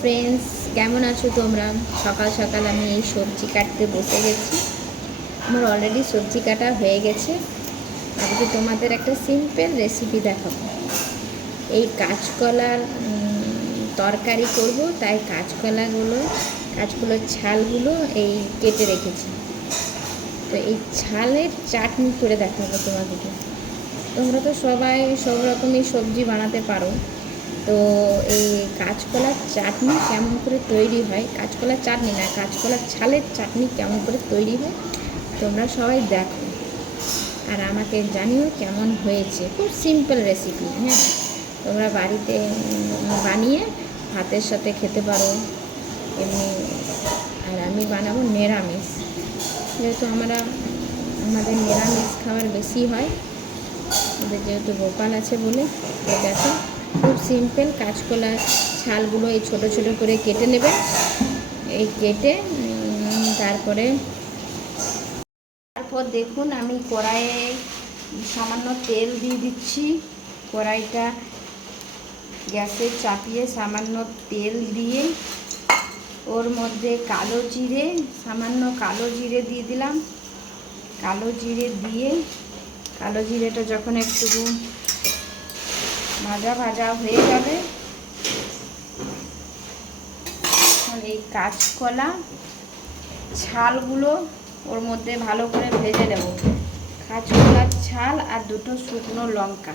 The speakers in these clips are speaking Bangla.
ফ্রেন্ডস, কেমন আছো তোমরা? সকাল সকাল আমি এই সবজি কাটতে বসে গেছি। আমার অলরেডি সবজি কাটা হয়ে গেছে। আজকে তোমাদের একটা সিম্পল রেসিপি দেখাবো। এই কাঁচকলার তরকারি করব, তাই কাঁচকলার ছালগুলো এই কেটে রেখেছি। তো এই ছালের চাটনি করে দেখাবো তোমাদেরকে। তোমরা তো সবাই সব রকমই সবজি বানাতে পারো, তো এই কাঁচকলার চাটনি কেমন করে তৈরি হয়, কাঁচকলার চাটনি না, কাঁচকলার ছালের চাটনি কেমন করে তৈরি হয় তোমরা সবাই দেখো আর আমাকে জানিও কেমন হয়েছে। খুব সিম্পল রেসিপি, হ্যাঁ, তোমরা বাড়িতে বানিয়ে ভাতের সাথে খেতে পারো এমনি। আর আমি বানাবো নিরামিষ, যেহেতু আমাদের নিরামিষ খাবার বেশি হয়, আমাদের যেহেতু গোপাল আছে বলে। তো দেখো, খুব সিম্পল। কাঁচকলার ছালগুলো এই ছোটো ছোটো করে কেটে নেবে। এই কেটে তারপর দেখুন, আমি কড়াইয়ে সামান্য তেল দিয়ে দিচ্ছি। কড়াইটা গ্যাসে চাপিয়ে সামান্য তেল দিয়ে ওর মধ্যে সামান্য কালো জিরে দিয়ে দিলাম। কালো জিরেটা যখন একটু ভাজা হয়ে যাবে, তখন এই কাঁচকলা ছালগুলো ওর মধ্যে ভালো করে ভেজে নেব। কাঁচকলার ছাল আর দুটো শুকনো লঙ্কা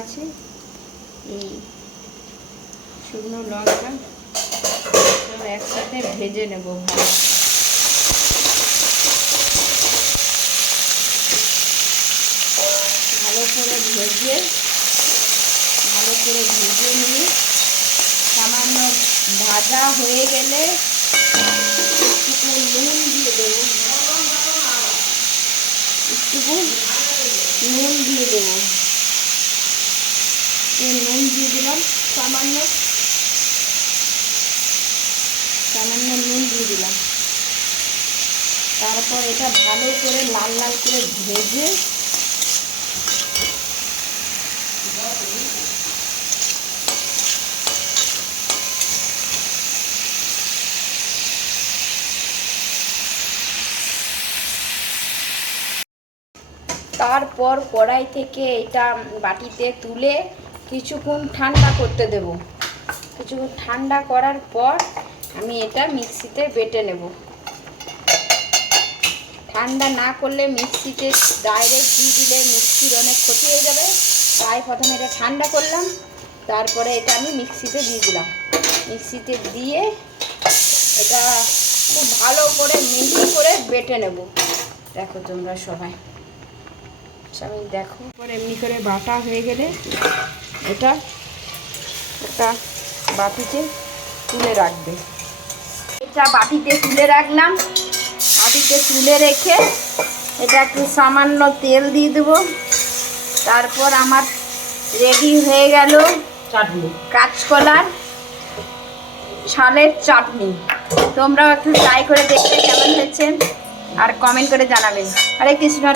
আছে, এই শুকনো লঙ্কা সব একসাথে ভেজে নেব। ভালো করে ভেজে নিয়ে সামান্য ভাজা হয়ে গেলে একটু নুন দিয়ে দেবো। নুন দিয়ে দিলাম সামান্য নুন দিয়ে দিলাম। তারপর এটা ভালো করে লাল করে ভেজে তারপর কড়াই থেকে এটা বাটিতে তুলে কিছুক্ষণ ঠান্ডা করতে দেব। কিছুক্ষণ ঠান্ডা করার পর আমি এটা মিক্সিতে বেটে নেব। ঠান্ডা না করলে মিক্সিতে ডাইরেক্ট দিয়ে দিলে মিক্সির অনেক ক্ষতি হয়ে যাবে, তাই প্রথমে এটা ঠান্ডা করলাম, তারপরে এটা আমি মিক্সিতে দিয়ে দিলাম। মিক্সিতে দিয়ে এটা খুব ভালো করে মিহি করে বেটে নেব। দেখো তোমরা সবাই, আমি দেখো এমনি করে বাটা হয়ে গেলে এটা একটা বাটিতে তুলে রাখবে। এটা বাটিতে তুলে রাখলাম। বাটিতে তুলে রেখে এটা একটু সামান্য তেল দিয়ে দেবো। তারপর আমার রেডি হয়ে গেল চাটনি, কাঁচকলার ছালের চাটনি। তোমরাও একটু ট্রাই করে দেখবে কেমন হয়েছে আর কমেন্ট করে জানাবে। হরে কৃষ্ণ।